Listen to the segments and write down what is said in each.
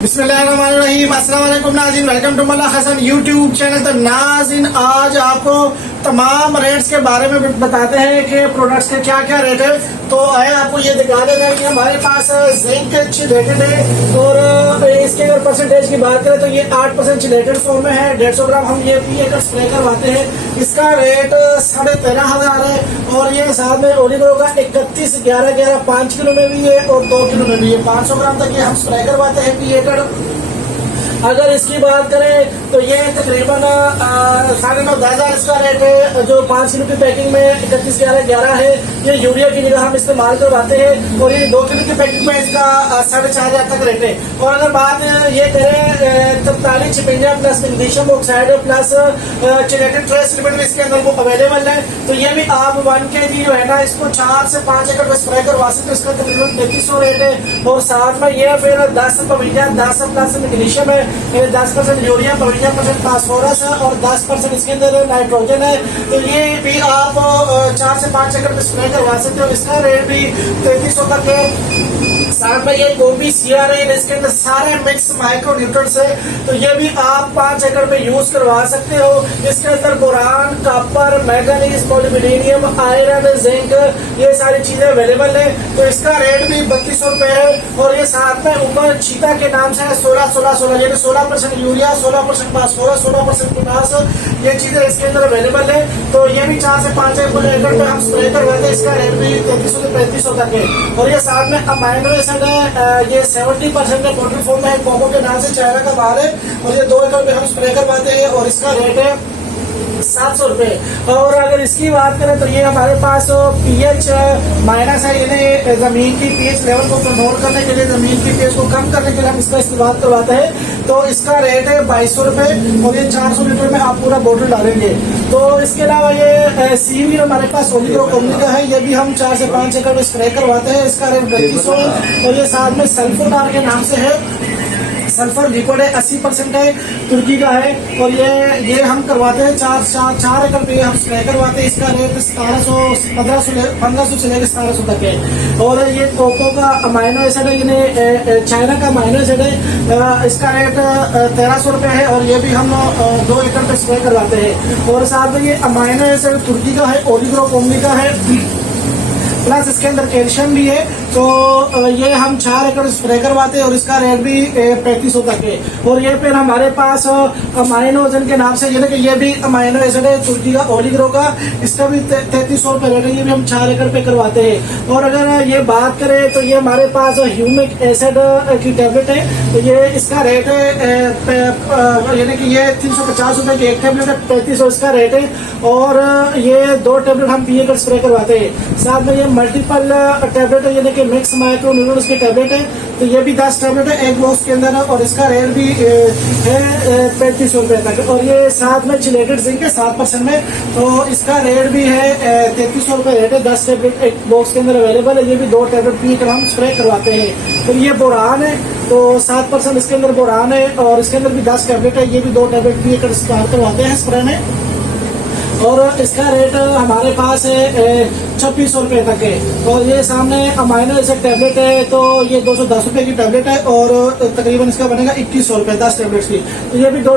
बिस्मिल्लाहिर्रहमानिर्रहीम। अस्सलाम वालेकुम नाज़रीन, welcome to Malla Hasan YouTube channel. तो नाज़रीन, आज आपको तमाम रेट्स के बारे में बताते हैं कि प्रोडक्ट्स के क्या क्या रेट है। तो आए आपको ये दिखा देते हैं कि हमारे पास जिंक चिलेटेड है और इसके अगर परसेंटेज की बात करें तो ये 8% चिलेटेड फॉर्म में है। 150 ग्राम हम ये पी एकर स्प्रे करवाते हैं। इसका रेट 13,500 है और ये साथ में ओलिगो का 31, 11, 11, 5 किलो में भी है और 2 किलो में भी है। 500 ग्राम तक ये हम स्प्रे करवाते हैं पी एकर। अगर इसकी बात करें तो ये तकरीबन 9,500 इसका रेट है। जो 5 किलो की पैकिंग में 31, 11, 11 है, ये यूरिया की जगह हम इस्तेमाल करवाते हैं और ये 2 किलो की पैकिंग में इसका 4,500 तक रेट है। और अगर बात ये करें 43-56 plus magnesium oxide plus chelated trace limit इसके अंदर वो अवेलेबल है। तो ये भी आप 1 kg जो है ना, इसको 4 से 5 एकड़ में स्प्रे करवा सकते हो। इसका तकरीबन 3300 रेट है। और साथ में ये फिर 10 पविलिया 10 प्लस मैग्नीशियम है, 10% यूरिया, 52% फास्फोरस है और 10% इसके अंदर नाइट्रोजन है। तो ये भी आप 4 से 5 एकड़ में स्प्रे करवा सकते हो। इसका रेट भी 3300 तक है। साथ में ये गोभी सीआर है, इसके अंदर सारे मिक्स माइक्रो न्यूट्रिएंट्स है। तो ये भी आप 5 एकड़ में यूज करवा सकते हो। इसके अंदर boron, copper, manganese, molybdenum, iron, zinc, ये सारी चीजें अवेलेबल है। तो इसका रेट भी 3200 रुपए है। और ये साथ में ऊपर चीता के नाम से 16-16-16 यानी 16% यूरिया, 16% फास्फोरस, 16% पोटास, ये चीजें इसके अंदर अवेलेबल है। तो ये भी 4 से 5 एकड़ में हम स्प्रे करवाते हैं। इसका रेट भी 3300 से 3500 तक है। और ये साथ में अमाइनो एसिड है, ये 70% है, पोल्ट्री फॉर्म में है, कोको के नाम से चाइना का बाहर है। और ये 2 एकड़ में हम स्प्रे करवाते हैं और इसका रेट है 700 रुपए। और अगर इसकी बात करें तो ये हमारे पास पीएच माइनस है, यानी जमीन की पीएच लेवल को कंट्रोल करने के लिए, जमीन की पीएच को कम करने के लिए हम इसका इस्तेमाल करवाते हैं। तो इसका रेट है 2200 रुपए और ये 400 लीटर में आप पूरा बोतल डालेंगे। तो इसके अलावा ये सीवी हमारे पास ओलिगो कंपनी का है, ये भी हम 4 से 5 एकड़ में स्प्रे करवाते हैं। इसका रेट 3200 और ये साथ में सल्फोनार के नाम से है। सल्फर लिक्विड है, 80% है, तुर्की का है। और ये हम करवाते हैं 4 एकड़ पे हम स्प्रे करवाते हैं। इसका रेट 1500 से लेकर 1700 तक है। और ये कोको का अमाइनो एसिड है, यानी चाइना का अमाइनो एसिड है, इसका रेट 1300 रुपए है और ये भी हम 2 एकड़ पे स्प्रे करवाते हैं। और साथ में ये अमाइनो एसिड तुर्की का है, ओलिगो कंपनी का है, प्लस इसके अंदर कैल्शियम भी है। तो ये हम 4 एकड़ स्प्रे करवाते हैं और इसका रेट भी 3500 तक है। और ये फिर हमारे पास अमाइनोजन के नाम से, यानी कि ये भी अमाइनो एसिड है तुर्की का, ओलिगो का, इसका भी 3300 रुपए रेट है। ये भी हम 4 एकड़ पे करवाते हैं। और अगर ये बात करें तो ये हमारे पास ह्यूमिक एसिड की टेबलेट है। तो ये इसका रेट है यानी कि ये 350 रुपए की एक टेबलेट है, 3500 इसका रेट है। और ये 2 टेबलेट हम पी एकड़ स्प्रे करवाते हैं। साथ में ये मल्टीपल टेबलेट है, यानी कि मिक्स माइक्रो न्यूट्रिएंट्स की टेबलेट है। तो ये भी 10 टेबलेट है एक बॉक्स के अंदर और इसका रेट भी है 3500 रुपए तक। और ये साथ में चिलेटेड जिंक है 7% में, तो इसका रेट भी है 3300 रुपए रेट है। 10 टेबलेट एक बॉक्स के अंदर अवेलेबल है। ये भी 2 टेबलेट पी कर हम स्प्रे करवाते हैं। तो ये बोरान है, तो 7% इसके अंदर बोरान है और इसके अंदर भी 10 टेबलेट है। ये भी 2 टेबलेट पी कर इस्तेमाल करवाते हैं स्प्रे में। और इसका रेट हमारे पास है 2600 रुपए तक है। और ये सामने अमाइनो एसिड टेबलेट है, तो ये 210 रुपए की टेबलेट है और तकरीबन इसका बनेगा 2100 रुपए 10 टेबलेट्स की। तो ये भी 2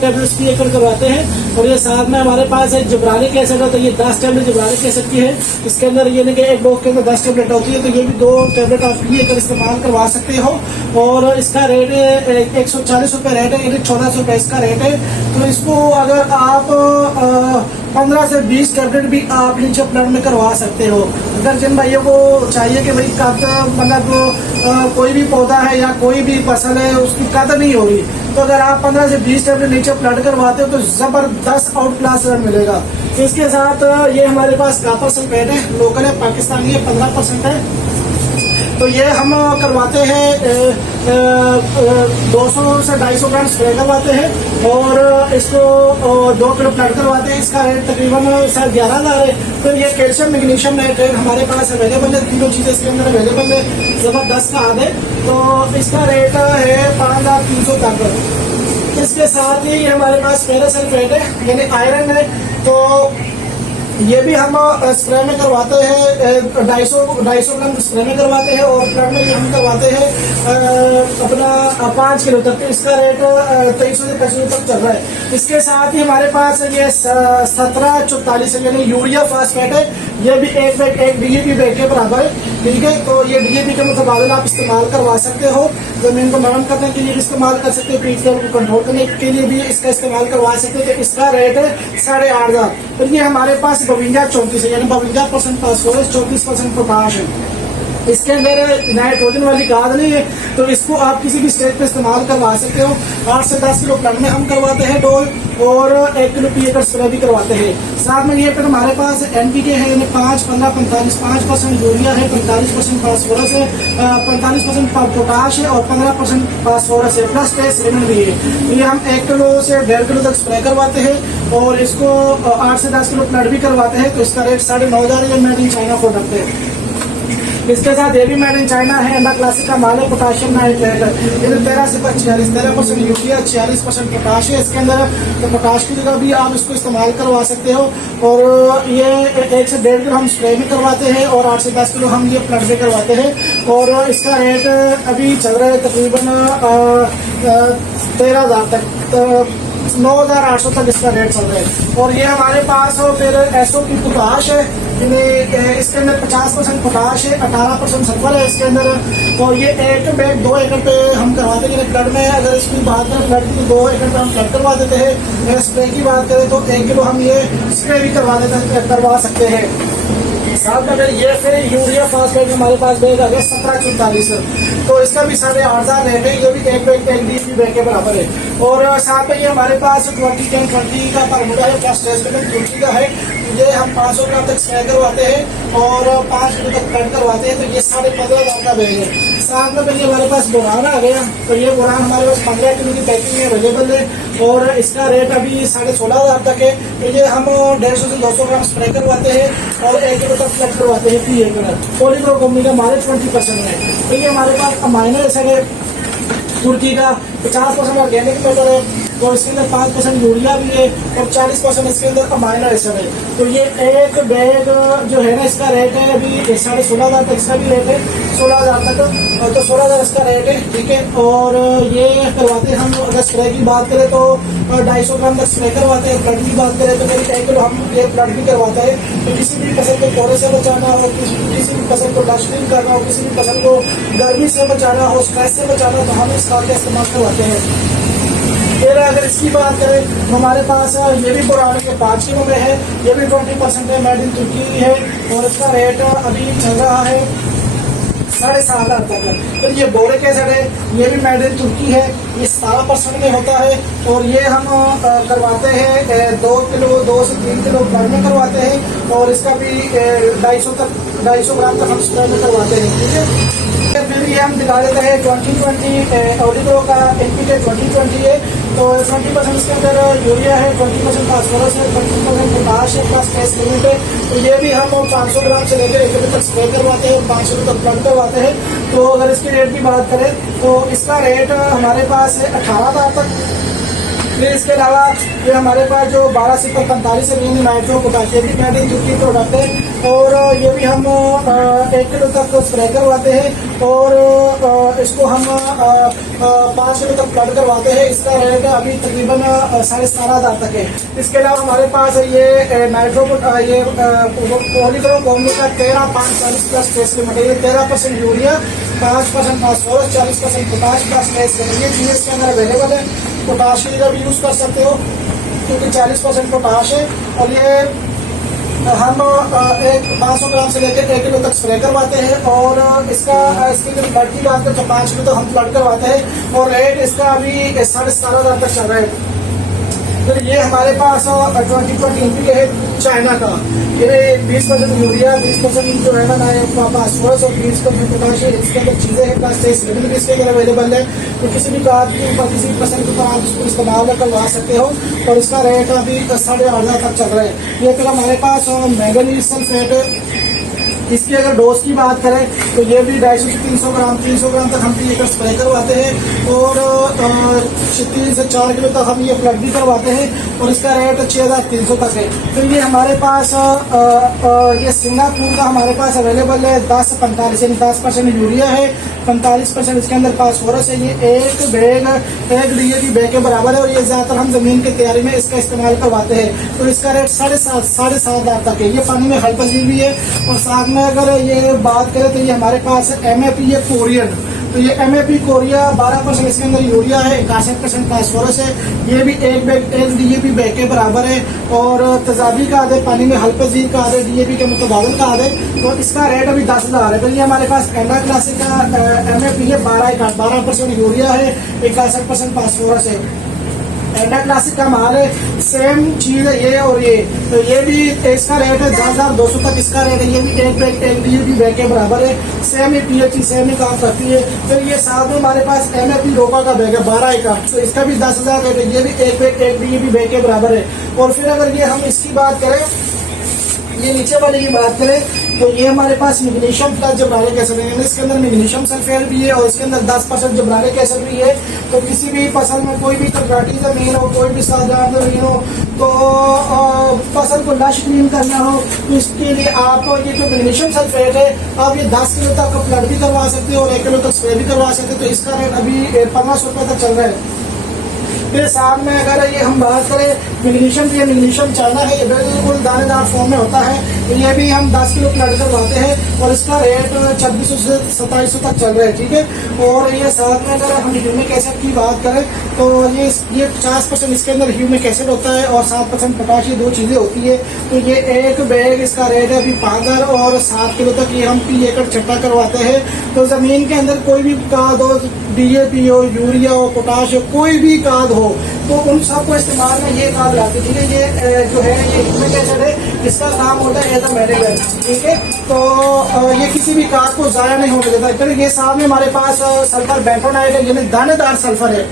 टेबलेट्स की एकड़ करवाते हैं। और ये साथ में हमारे पास है जिब्रालिक एसिड है, तो ये 10 टेबलेट जिब्रालिक एसिड की है। इसके अंदर ये नहीं कि एक बॉक्स के अंदर 10 टेबलेट होती है, तो ये भी 2 टेबलेट आप ये कर इस्तेमाल करवा सकते हो। और इसका रेट 140 रुपए रेट है, यानी 1400 रुपए इसका रेट है। तो इसको अगर आप 15 से 20 टेबलेट भी आप नीचे प्लांट में करवा सकते हो। अगर जिन भाइयों को चाहिए कि भाई कद मतलब कोई भी पौधा है या कोई भी फसल है उसकी कद नहीं हो रही, तो अगर आप 15 से 20 टेबलेट नीचे प्लांट करवाते हो तो जबरदस्त आउट क्लास रिजल्ट मिलेगा। इसके साथ ये हमारे पास कॉपर सल्फेट है, लोकल है, पाकिस्तानी है, 15% है। तो ये हम करवाते हैं 200 से 250 ग्राम स्प्रे करवाते हैं और इसको 2 किलो प्लांट करवाते हैं। इसका रेट तकरीबन 11,000 है। तो ये कैल्शियम मैग्नीशियम नाइट्रेट हमारे पास अवेलेबल है, 3 चीजें इसके अंदर अवेलेबल है, जबरदस्त खाद है। तो इसका रेट है 5300 तक। इसके साथ ही हमारे पास फेरस सल्फेट है, यानी आयरन है। तो ये भी हम स्प्रे में करवाते हैं, 250 ग्राम स्प्रे में करवाते हैं और फ्लड में भी हम करवाते हैं अपना 5 किलो तक। इसका रेट 2300 से 2500 तक चल रहा है। इसके साथ ही हमारे पास ये 1744 यानी यूरिया फास्फेट है। ये भी एक DAP बैग के बराबर है, ठीक है। तो ये DAP के मुताबिक आप इस्तेमाल करवा सकते हो। जमीन को नरम करने के लिए भी इस्तेमाल कर सकते हो, पीट लेवल को कंट्रोल करने के लिए भी इसका इस्तेमाल करवा सकते हो। तो इसका रेट है 8,500। और ये हमारे पास 52-34 है, यानी 52% फास्फोरस, 34% पोटाश है। इसके अंदर नाइट्रोजन वाली खाद नहीं है, तो इसको आप किसी भी स्टेज पे इस्तेमाल करवा सकते हो। 8 से 10 किलो प्लांट में हम करवाते हैं डोज, और 1 किलो पीएच स्प्रे भी करवाते हैं। साथ में ये फिर हमारे पास NPK है, यानी 5, 15, 45, 5% यूरिया है, 45% फास्फोरस है, 45% पोटाश है और 15% फास्फोरस है, प्लस ट्रेस एलिमेंट भी है। ये हम 1 किलो से 1.5 किलो तक स्प्रे करवाते हैं और इसको 8 से 10 किलो प्लांट भी करवाते हैं। तो इसका रेट 9,500 ये मेड इन चाइना प्रोडक्ट है। इसके साथ ये भी मेड इन चाइना है, अंडा क्लासिक का माल है, पोटाशियम नाइट्रेट है। 13 से 46, 13% यूरिया, 46% पोटाश है इसके अंदर। तो पोटाश की जगह भी आप इसको इस्तेमाल करवा सकते हो। और ये 1 से 1.5 किलो हम स्प्रे में करवाते हैं और 8 से 10 किलो हम ये प्लग में करवाते हैं। और इसका रेट अभी चल रहा है तकरीबन 13,000 तक, 9,800 तक इसका रेट चल रहा है। और ये हमारे पास हो फिर SOP पोटाश है, इसके अंदर 50% पोटाश है, 18% सल्फर है इसके अंदर। तो ये 1 बैग 2 एकड़ पे हम करवाते हैं फ्लड में। अगर इसकी बात करें फ्लड की, 2 एकड़ पे हम फ्लड करवा देते हैं। स्प्रे की बात करें तो 1 किलो हम ये स्प्रे भी करवा सकते हैं। साथ में अगर ये फिर यूरिया फास्फेट हमारे पास बैग आ गया 1744, तो इसका भी 8,500 रेट है। ये भी एक DAP बैग के बराबर है। और साथ में ये हमारे पास 20-10-20 का फार्मूला है, प्लस टेस्ट तुर्की का है। ये हम 500 ग्राम तक स्प्रे करवाते हैं और 5 किलो तक प्लांट करवाते हैं। तो ये 15,500 का बैग है। साथ में ये हमारे पास बोरान आ गया, तो ये बोरान हमारे पास 15 किलो की पैकिंग में अवेलेबल है और इसका रेट अभी 16,500 तक है। तो ये हम 150 से 200 ग्राम स्प्रे करवाते हैं और 1 किलो तक प्लग करवाते हैं। पॉलीक्रो कंपनी का माल 20% है। तो ये हमारे पास अमाइनो एसिड है तुर्की का, 50% ऑर्गेनिक मैटर है और इसके अंदर 5% यूरिया भी है और 40% इसके अंदर अमाइनो एसिड है। तो ये एक बैग जो है ना, इसका रेट है अभी 16,500 तक, इसका भी रेट है 16,000 तक। तो 16,000 इसका रेट है, ठीक है। और ये करवाते हैं हम, अगर स्प्रे की बात करें तो 250 ग्राम तक स्प्रे करवाते हैं। ब्लड की बात करें तो मेरी 1 किलो हम ये ब्लड भी करवाते हैं। तो किसी भी फसल को कोहरे से बचाना हो, किसी भी फसल को डस्टिंग करना हो, किसी भी फसल को गर्मी से बचाना हो, स्ट्रेस से बचाना हो, तो हम इस खाद का इस्तेमाल करवाते हैं। फिर अगर इसकी बात करें तो हमारे पास ये भी पुराने के 5 किलो में है, ये भी 20% है, मेड इन तुर्की है और इसका रेट अभी चल रहा है 7,500 तक। फिर ये बोरिक एसिड है, ये भी मेड इन तुर्की है, ये 17% में होता है और ये हम करवाते हैं 2 किलो 2 से 3 किलो ब्लड में करवाते हैं और इसका भी 250 ग्राम तक हम स्प्रे में करवाते हैं, ठीक है। फिर ये हम दिखा देते हैं 20-20 ऑलिगो का NPK 20-20 है। तो 20% इसके अंदर यूरिया है, 20% फास्फोरस है, 20% पोटाश है, प्लस ट्रेस एलिमेंट है। तो ये भी हम 500 ग्राम से लेकर 1 किलो तक स्प्रे करवाते हैं और 5 किलो तक प्लग करवाते हैं। तो अगर इसके रेट की बात करें तो इसका रेट हमारे पास है 18,000 तक। फिर इसके अलावा ये हमारे पास जो 12 से 45 है नाइट्रो पोटाश, ये भी मेड इन तुर्की प्रोडक्ट है और ये भी हम 1 किलो तक स्प्रे करवाते हैं और इसको हम 5 किलो तक प्लग करवाते हैं। इसका रेट अभी तकरीबन 17,500 तक है। इसके अलावा हमारे पास ये नाइट्रो ये पॉलीक्रो कंपनी का 13-5-40 प्लस ट्रेस के material, 13% urea, 5% phosphorus, 40% potash plus trace, ये चीज़ें इसके अंदर अवेलेबल है। पोटाश की जगह भी यूज कर सकते हो क्योंकि 40% पोटाश है। और ये हम 500 ग्राम से लेकर 1 किलो तक स्प्रे करवाते हैं और इसकी ब्लड की बात करें तो 5 किलो तक हम ब्लड करवाते हैं और रेट इसका अभी 17,500 तक चल रहा है। फिर ये हमारे पास 20-20 के है चाइना का, ये 20% यूरिया, 20% जो है ना फास्फोरस और 20% पोटाश, इसके अंदर चीजें हैं, प्लस भी इसके अंदर अवेलेबल है। तो किसी भी खाद के ऊपर, किसी भी फसल के ऊपर आप इसको इस्तेमाल करवा सकते हो और इसका रेट अभी 8,500 तक चल रहा है। ये फिर हमारे पास मैंगनीज सल्फेट है, इसकी अगर डोज की बात करें तो ये भी 250 से 300 ग्राम तक हम 3 लीटर स्प्रे करवाते हैं और 3 से 4 किलो तक हम ये प्लग भी करवाते हैं और इसका रेट 6300 तक है। तो ये हमारे पास ये सिंगापुर का हमारे पास अवेलेबल है 10-45 यानी 10% यूरिया है, 45% इसके अंदर फास्फोरस है। ये एक बैग एक DAP बैग के बराबर है और ये ज़्यादातर हम ज़मीन की तैयारी में इसका इस्तेमाल करवाते हैं। तो इसका रेट 7,500 तक है। ये पानी में हल्का भी है और साथ में अगर ये बात करें तो ये हमारे पास MAP है कोरियन। तो ये MAP कोरिया 12% इसके अंदर यूरिया है, 61% फास्फोरस है। ये भी एक DAP बैग के बराबर है और तेजाबी का आधे पानी में हल्पजीर का आधे DAP के मुतबादल का आधे। तो इसका रेट अभी 10,000 है। तो ये हमारे पास एंडा क्लासिक का MAP है 12% यूरिया है, 61% फास्फोरस है। एंडा क्लासिक का माल है, सेम चीज है ये और ये। तो ये भी इसका रेट है 10,200 तक इसका रेट है। ये भी एक DAP बैग के बराबर है, सेम ही PHC सेम ही काम करती है। फिर ये साथ में हमारे पास MAP रोका का बैग है 12 का, तो इसका भी 10,000 रेट है। ये भी एक DAP बैग के बराबर है। और फिर अगर ये हम इसकी बात करें, ये नीचे वाले की बात करें तो ये हमारे पास मैग्नीशियम प्लस जबरानिक एसिड है। इसके अंदर मैग्नीशियम सल्फेट भी है और इसके अंदर 10% जबरानिक एसिड भी है। तो किसी भी फसल में कोई भी कटराटी जमीन हो, कोई भी साधारण जमीन हो, तो फसल को लश क्लीन करना हो तो इसके लिए आप ये जो मैग्नीशियम सल्फेट है आप ये 10 किलो तक फ्लड भी करवा सकते हो और 1 किलो तक स्प्रे भी करवा सकते हो। तो इसका रेट अभी 1500 रुपये तक चल रहा है। फिर साथ में अगर ये हम बात करें मैग्नीशियम चाइना है, ये बिल्कुल दानेदार फॉर्म में होता है। तो ये भी हम 10 किलो प्लड करवाते हैं और इसका रेट 2600 से 2700 तक चल रहा है, ठीक है। और ये साथ में अगर हम ह्यूमिक एसिड की बात करें तो ये 50% इसके अंदर ह्यूमिक एसिड होता है और 7% पोटाश, ये 2 चीजें होती है। तो ये एक बैग इसका रेट है अभी 5,000 और 7 किलो तक ये हम 3 एकड़ छट्टा करवाते हैं। तो जमीन के अंदर कोई भी खाद हो, DAP हो, यूरिया हो, पोटाश हो, कोई भी खाद हो, तो उन सबको इस्तेमाल में ये खाद लाते हैं, ठीक है। ये जो है ये ह्यूमिक एसिड है, इसका काम होता है एज अ मेडिसिन, ठीक है। तो ये किसी भी खाद को जाया नहीं होने देता। फिर ये सामने हमारे पास सल्फर बेंटोनाइट है, यानी दानेदार सल्फर है।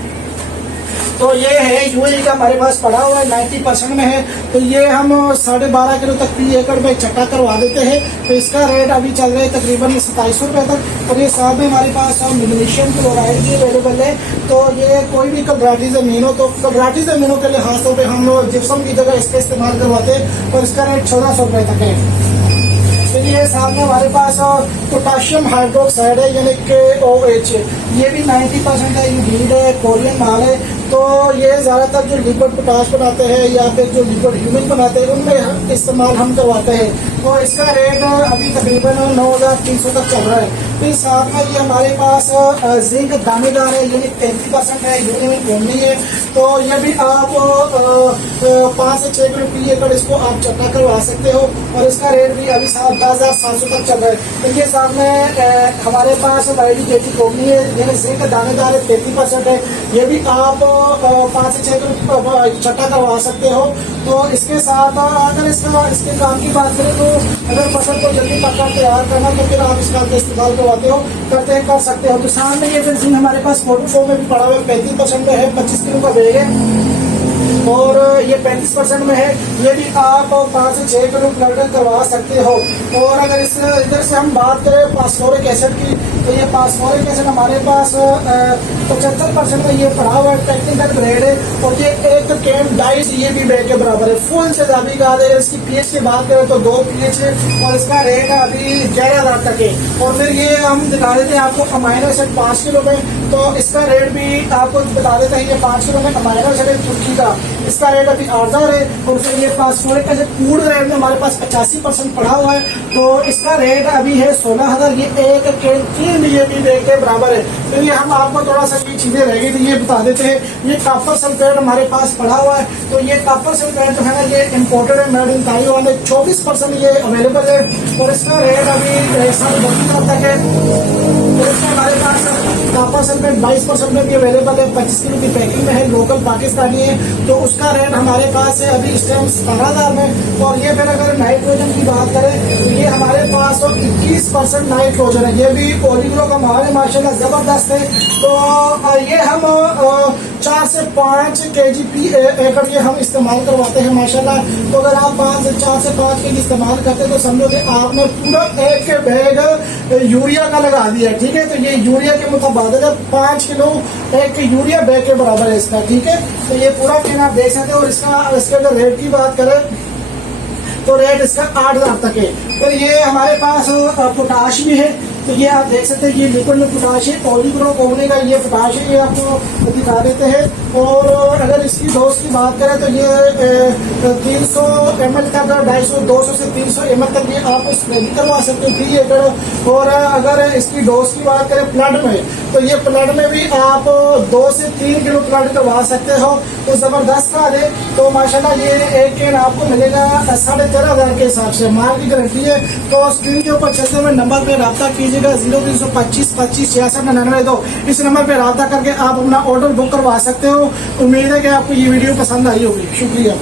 तो ये है UAE का हमारे पास पड़ा हुआ है, 90% में है। तो ये हम 12.5 किलो तक 3 एकड़ में छट्टा करवा देते हैं। तो इसका रेट अभी चल रहा है तकरीबन 2700 रुपये तक। और ये साथ में हमारे पास मैग्नीशियम क्लोराइड भी अवेलेबल है। तो ये कोई भी कबराटी जमीन हो, तो कबराटी जमीनों के लिए खासतौर पर हम लोग जिप्सम की जगह इसका इस्तेमाल करवाते हैं और इसका रेट 1400 रुपये तक है। फिर ये सामने हमारे पास पोटाशियम हाइड्रोक्साइड है, यानी KOH, ये भी 90% है। ये लीड है, कोरियन माल है। तो ये ज़्यादातर जो लिक्विड पोटाश बनाते हैं या फिर जो लिक्विड ह्यूमिक बनाते हैं उनमें इस्तेमाल हम करवाते हैं। तो इसका रेट अभी तकरीबन 9,300 तक चल रहा है। फिर साथ में ये हमारे पास जिंक दानेदार है, यानी 33% है, यूनिक ओनली है। तो ये भी आप 5 से 6 किलो 3 एकड़ इसको आप चट्टा करवा सकते हो और इसका रेट भी अभी 10,700 तक चल रहा है। इनके साथ में हमारे पास वाइडी ओनली है, यानी जिंक दानेदार है, 33% है। ये भी आप 5 से 6 किलो चट्टा करवा सकते हो। तो इसके साथ अगर इसके काम की बात करें तो अगर फसल को जल्दी पक्का तैयार करना तो फिर आप इसका इस्तेमाल करवाते हो, कर सकते हो। तो सामने ये फिर जिंक हमारे पास 44 में भी पड़ा हुआ है, 35% में है, 25 किलो का बैग है और ये 35% में है। ये भी आप 5 से 6 किलो प्लग करवा सकते हो। और अगर इधर से हम बात करें फास्फोरिक एसिड की, तो ये फास्फोरिक एसिड हमारे पास 75% में ये पड़ा हुआ है, टेक्निकल ग्रेड है और ये एक कैन डाई DAP बैग के बराबर है। फुल से जाबी का है। इसकी pH की बात करें तो 2 pH है और इसका रेट अभी 11,000 तक है। और फिर ये हम दिखा देते हैं आपको अमाइनो एसिड 5 किलो में, तो इसका रेट भी आपको बता देते हैं। ये 5 किलो में अमाइनो एसिड तुर्की का, इसका रेट अभी 8,000 है। और फिर ये फास्फोरिक एसिड फूड ग्रेड में हमारे पास 85% पड़ा हुआ है, तो इसका रेट अभी है 16,000। ये एक कैन 3 DAP बैग के बराबर है। फिर ये हम आपको थोड़ा सा ये चीजें रह गई थी ये बता देते हैं। ये कॉपर सल्फेट हमारे पास पड़ा हुआ है। तो ये कॉपर सल्फेट जो है ना ये इम्पोर्टेड है, मेड इन ताइवान है। 24% ये अवेलेबल है और इसका रेट अभी 32,000 तक है। तो इसमें हमारे पास कॉपर सल्फेट 22% में भी अवेलेबल है, 25 किलो की पैकिंग में है, लोकल पाकिस्तानी है। तो उसका रेट हमारे पास है अभी इस टाइम 17,000 में। और ये फिर अगर नाइट्रोजन की बात करें तो ये हमारे पास 21% नाइट्रोजन है। ये भी ओलिग्रो का माल है, माशाल्लाह जबरदस्त है। तो ये हम 4 से 5 kg एकड़ ये हम इस्तेमाल करवाते हैं माशाल्लाह। तो अगर आप 4 से 5 kg इस्तेमाल करते हैं तो समझो कि आपने पूरा एक बैग यूरिया का लगा दिया, ठीक है। तो ये यूरिया के मुताबिक 5 किलो एक यूरिया बैग के बराबर है इसका, ठीक है। तो ये पूरा कैन आप देख सकते हो। और इसके अगर रेट की बात करें तो रेट इसका 8,000 तक है। फिर ये हमारे पास पोटाश भी है। तो ये आप देख सकते हैं ये लिक्विड में पोटाश है, पॉलीक्रो कोने का ये पोटाश है, ये आपको दिखा देते हैं। और अगर इसकी डोज की बात करें तो ये 300 ml तक, 250 200 से 300 ml तक ये आप स्प्रे भी करवा सकते हो 3 एकड़। और अगर इसकी डोज की बात करें प्लड में, तो ये प्लड में भी आप 2 से 3 किलो प्लड करवा सकते हो। तो जबरदस्त खाद है। तो माशाल्लाह ये एक कैन आपको मिलेगा 13,500 के हिसाब से, माल की गारंटी है। तो स्क्रीन के ऊपर चलते हुए नंबर पे रब्ता कीजिएगा 0325 25 66 99। इस नंबर पे रब्ता करके आप अपना ऑर्डर बुक करवा सकते हो। उम्मीद है कि आपको ये वीडियो पसंद आई होगी। शुक्रिया।